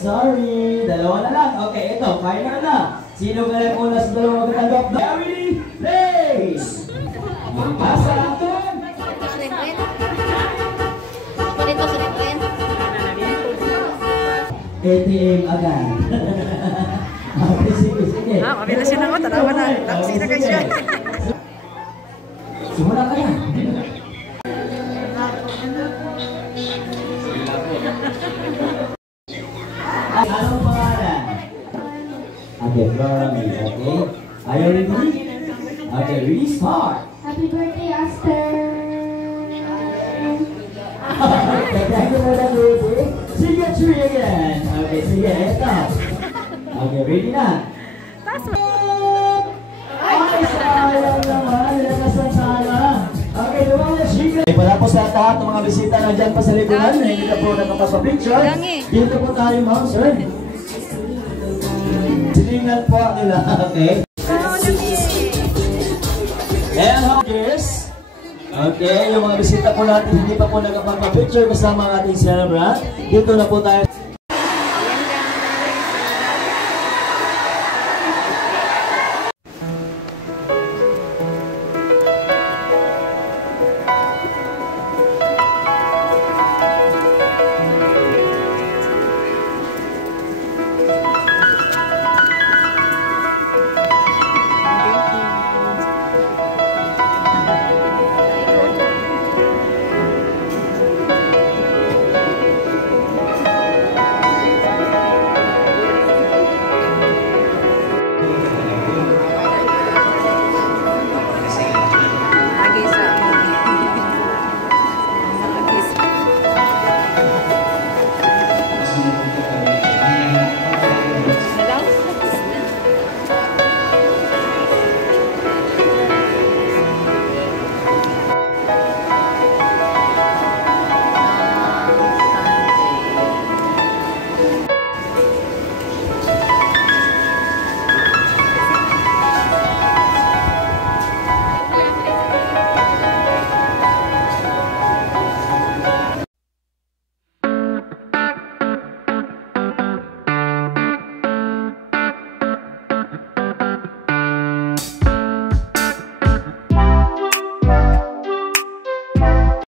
sorry. Dalawa na lang. Okay, ito. Final na. Sino ka lang una sa dalawang magkatanggap? Ready, play! Pasa natin. ATM agad. Okay, sige. Mabila siya na ko. Tanawa na. Taksi na kayo siya. Simula ka na. Anong pangalan? Okay, Floramy. Okay. Are you ready? Okay, ready, start. Happy birthday, Aster! Thank you for the birthday. Signature again. Okay, sige, ito. Okay, ready na. Ay, sayang naman. Lakas ang sana. Okay, lumang na siya. Para po sa lahat ng mga bisita na dyan pa sa libunan, na hindi na po nakapasa-picture. Dito po tayo, ma'am, sir. Silingan po nila, okay? And yes. Okay, yung mga bisita po natin hindi pa po nakapagpa-picture kasama ang ating celebrant. Dito na po tayo.